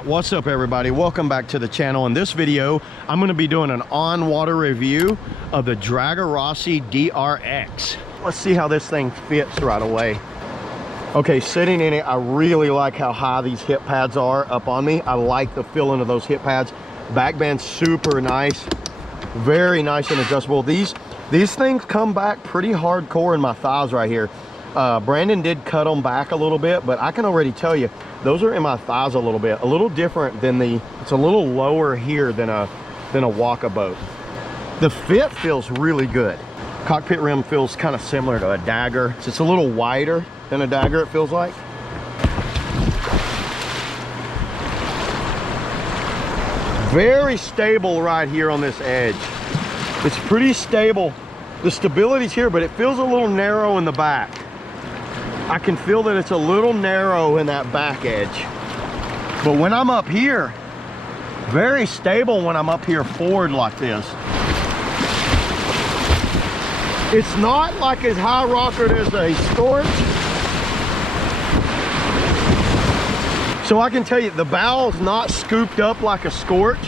right, what's up everybody? Welcome back to the channel. In this video, I'm going to be doing an on-water review of the Dragorossi DRX. Let's see how this thing fits right away. Okay, sitting in it, I really like how high these hip pads are up on me. I like the feeling of those hip pads. Back band's super nice, very nice and adjustable. These things come back pretty hardcore in my thighs right here. Brandon did cut them back a little bit, but I can already tell you, those are in my thighs a little different than it's a little lower here than a Waka boat. The fit feels really good. Cockpit rim feels kind of similar to a Dagger. It's just a little wider than a Dagger, it feels like. Very stable right here on this edge. It's pretty stable. The stability's here, but it feels a little narrow in the back. I can feel that it's a little narrow in that back edge. But when I'm up here, very stable when I'm up here forward like this. It's not like as high rockered as a Scorch. So I can tell you, the bow is not scooped up like a Scorch.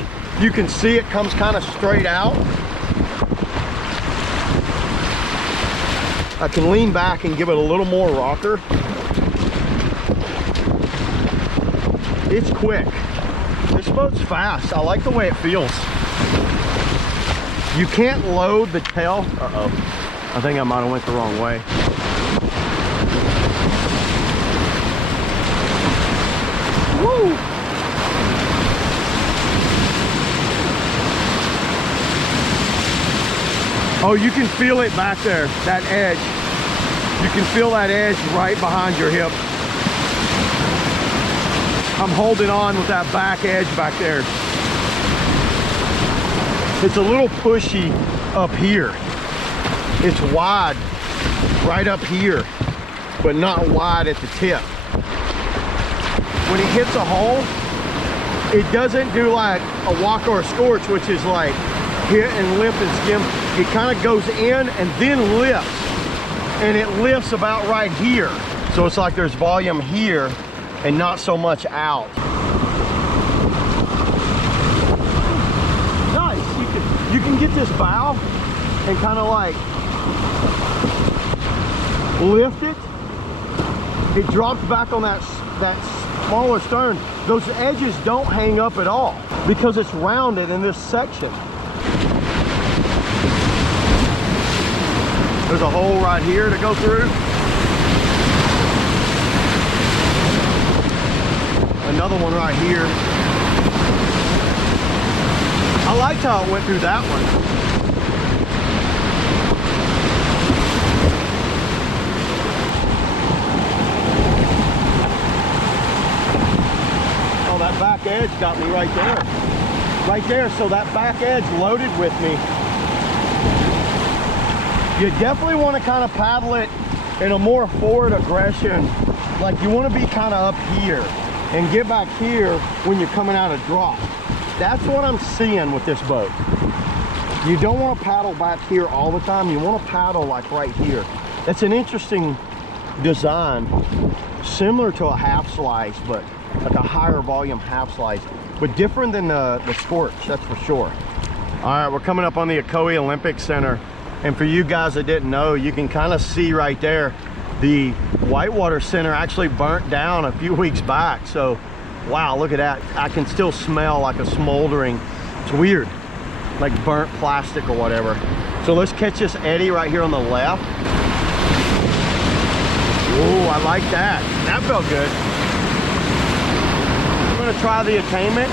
You can see it comes kind of straight out. I can lean back and give it a little more rocker. It's quick. This boat's fast. I like the way it feels. You can't load the tail. Uh-oh. I think I might have went the wrong way. Woo! Oh, you can feel it back there, that edge. You can feel that edge right behind your hip. I'm holding on with that back edge back there. It's a little pushy up here. It's wide right up here, but not wide at the tip. When it hits a hole, it doesn't do like a Waka or a Scorch, which is like hit and lift and skim. It kind of goes in and then lifts, and it lifts about right here. So it's like there's volume here and not so much out. Nice. You can get this bow and kind of like lift it. It drops back on that smaller stern. Those edges don't hang up at all because it's rounded in this section. There's a hole right here to go through. Another one right here. I liked how it went through that one. Oh, that back edge got me right there. Right there, so that back edge loaded with me. You definitely want to kind of paddle it in a more forward aggression. Like you want to be kind of up here and get back here when you're coming out of drop. That's what I'm seeing with this boat. You don't want to paddle back here all the time. You want to paddle like right here. It's an interesting design, similar to a half slice, but like a higher volume half slice, but different than the Scorch, that's for sure. All right, we're coming up on the Ocoee Olympic Center. And for you guys that didn't know, you can kind of see right there, the Whitewater Center actually burnt down a few weeks back. So, wow, look at that. I can still smell like a smoldering, it's weird, like burnt plastic or whatever. So let's catch this eddy right here on the left. Oh, I like that. That felt good. I'm gonna try the attainment.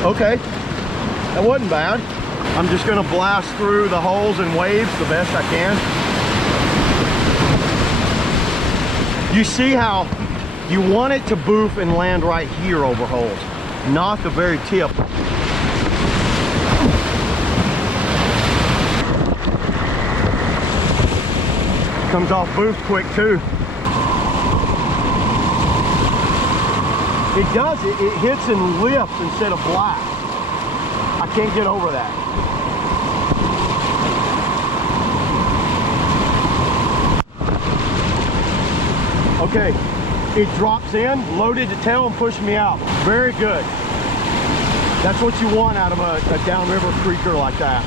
Okay, that wasn't bad. I'm just gonna blast through the holes and waves the best I can. You see how you want it to boof and land right here over holes, not the very tip. Comes off boof quick too. It does, it hits and lifts instead of blast. I can't get over that. Okay, it drops in, loaded to tail and push me out. Very good. That's what you want out of a downriver creeker like that.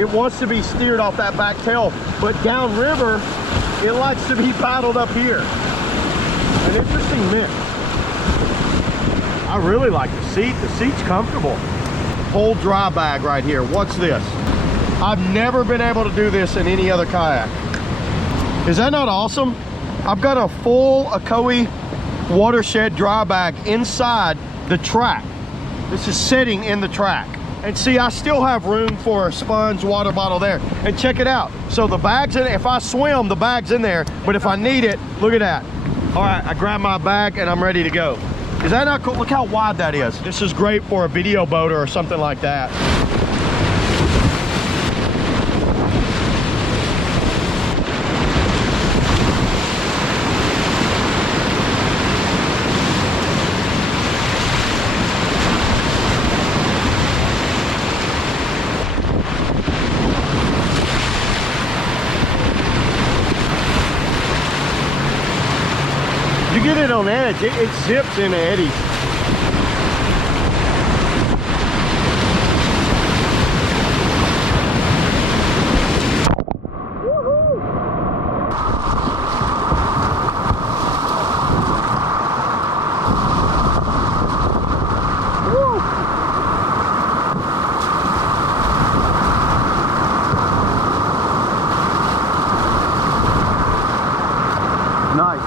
It wants to be steered off that back tail, but downriver, it likes to be paddled up here. An interesting mix. I really like the seat. The seat's comfortable. Whole dry bag right here. What's this? I've never been able to do this in any other kayak. Is that not awesome? I've got a full Akoi watershed dry bag inside the track. This is sitting in the track. And see, I still have room for a sponge water bottle there. And check it out. So the bag's in, if I swim, the bag's in there. But if I need it, look at that. All right, I grab my bag and I'm ready to go. Is that not cool? Look how wide that is. This is great for a video boater or something like that. You get it on edge, it zips into eddies. Nice.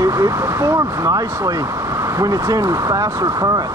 It performs nicely when it's in faster current.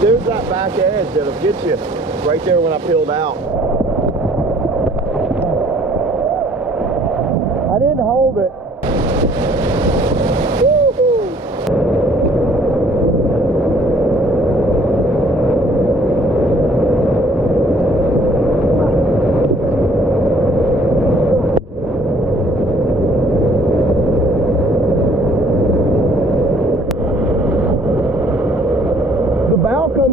There's that back edge that'll get you right there when I peeled out. I didn't hold it.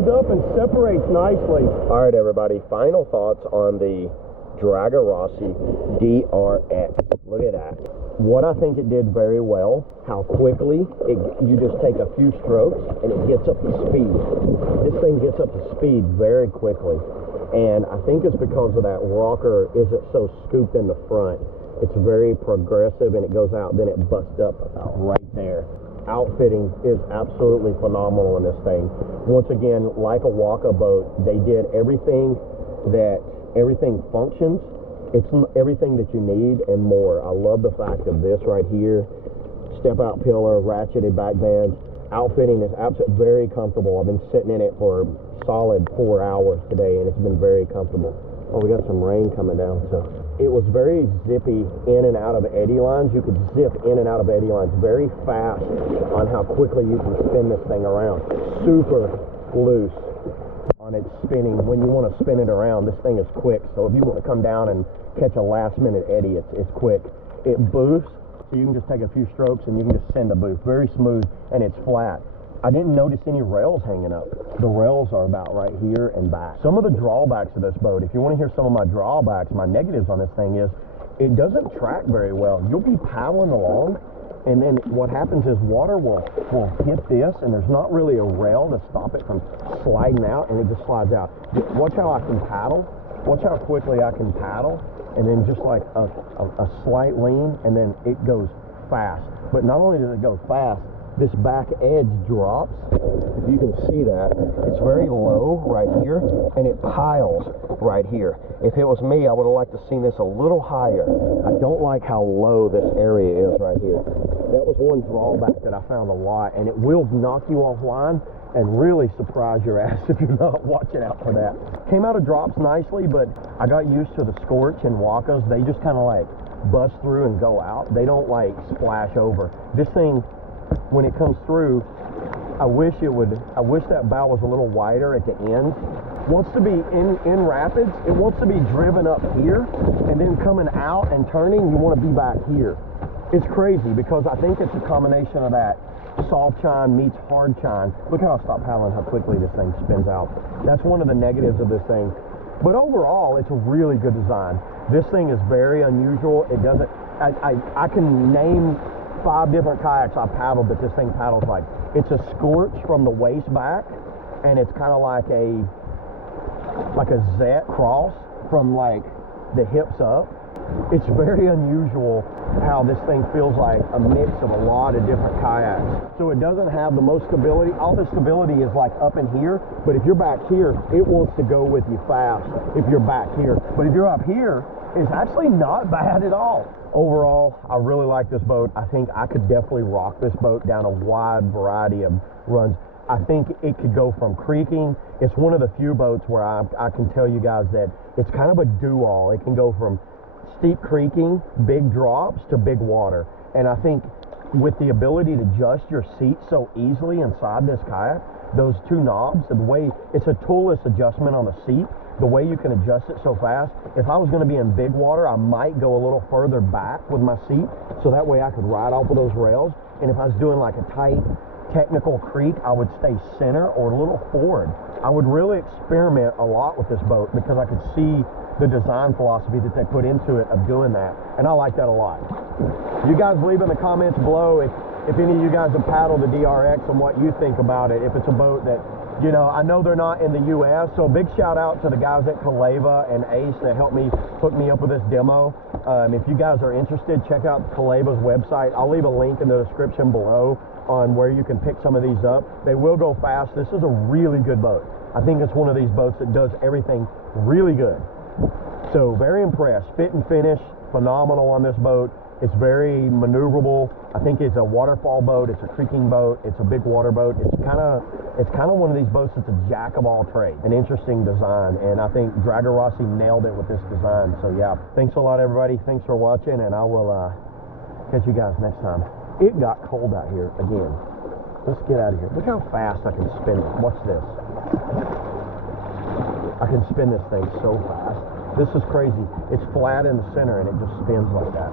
Up and separates nicely. All right, everybody, final thoughts on the Dragorossi DRX. Look at that. What I think it did very well, how quickly you just take a few strokes and it gets up to speed. This thing gets up to speed very quickly, and I think it's because of that rocker isn't so scooped in the front. It's very progressive and it goes out, then it busts up about right there. Outfitting is absolutely phenomenal in this thing. Once again, like a Waka boat, they did everything functions. It's everything that you need and more. I love the fact of this right here. Step out pillar, ratcheted back bands. Outfitting is absolutely very comfortable. I've been sitting in it for a solid 4 hours today and it's been very comfortable. Oh, we got some rain coming down, so it was very zippy in and out of eddy lines. You could zip in and out of eddy lines very fast on how quickly you can spin this thing around. Super loose on its spinning. When you want to spin it around, this thing is quick. So if you want to come down and catch a last minute eddy, it's quick. It boosts, so you can just take a few strokes and you can just send a boost. Very smooth, and it's flat. I didn't notice any rails hanging up. The rails are about right here and back. Some of the drawbacks of this boat, if you want to hear some of my drawbacks, my negatives on this thing is, it doesn't track very well. You'll be paddling along And then what happens is water will hit this, and there's not really a rail to stop it from sliding out, and it just slides out. Watch how I can paddle. Watch how quickly I can paddle, and then just like a slight lean, and then it goes fast. But not only does it go fast, this back edge drops. If you can see that, it's very low right here, and it piles right here. If it was me, I would have liked to seen this a little higher. I don't like how low this area is right here. That was one drawback that I found a lot, and it will knock you offline and really surprise your ass if you're not watching out for that. Came out of drops nicely, but I got used to the Scorch and Wakas. They just kind of like bust through and go out. They don't like splash over. This thing, when it comes through, I wish that bow was a little wider at the end. Wants to be in rapids, it wants to be driven up here, and then coming out and turning, you want to be back here. It's crazy because I think it's a combination of that soft chine meets hard chine. Look how I stop paddling, how quickly this thing spins out. That's one of the negatives of this thing. But overall, it's a really good design. This thing is very unusual. It doesn't, I can name 5 different kayaks I paddled that this thing paddles like. It's a Scorch from the waist back, and it's kind of like a Zet cross from like the hips up. It's very unusual how this thing feels like a mix of a lot of different kayaks. So it doesn't have the most stability. All the stability is like up in here, but if you're back here, it wants to go with you fast if you're back here. But if you're up here, it's actually not bad at all. Overall, I really like this boat. I think I could definitely rock this boat down a wide variety of runs. I think it could go from creeking. It's one of the few boats where I can tell you guys that it's kind of a do-all. It can go from steep creeking, big drops, to big water. And I think with the ability to adjust your seat so easily inside this kayak, those 2 knobs, the way it's a toolless adjustment on the seat, the way you can adjust it so fast. If I was going to be in big water, I might go a little further back with my seat so that way I could ride off of those rails. And if I was doing like a tight technical creek, I would stay center or a little forward. I would really experiment a lot with this boat because I could see the design philosophy that they put into it of doing that, and I like that a lot. You guys leave in the comments below if any of you guys have paddled the DRX and what you think about it. If it's a boat that, you know, I know they're not in the US, so big shout out to the guys at Kaleva and Ace that helped me hook me up with this demo. If you guys are interested, check out Kaleva's website. I'll leave a link in the description below on where you can pick some of these up. They will go fast. This is a really good boat. I think it's one of these boats that does everything really good. So very impressed. Fit and finish, phenomenal on this boat. It's very maneuverable. I think it's a waterfall boat. It's a creeking boat. It's a big water boat. It's kind of one of these boats that's a jack of all trades. An interesting design, and I think Dragorossi nailed it with this design. So yeah, thanks a lot, everybody. Thanks for watching, and I will catch you guys next time. It got cold out here again. Let's get out of here. Look how fast I can spin it. Watch this. I can spin this thing so fast. This is crazy. It's flat in the center and it just spins like that.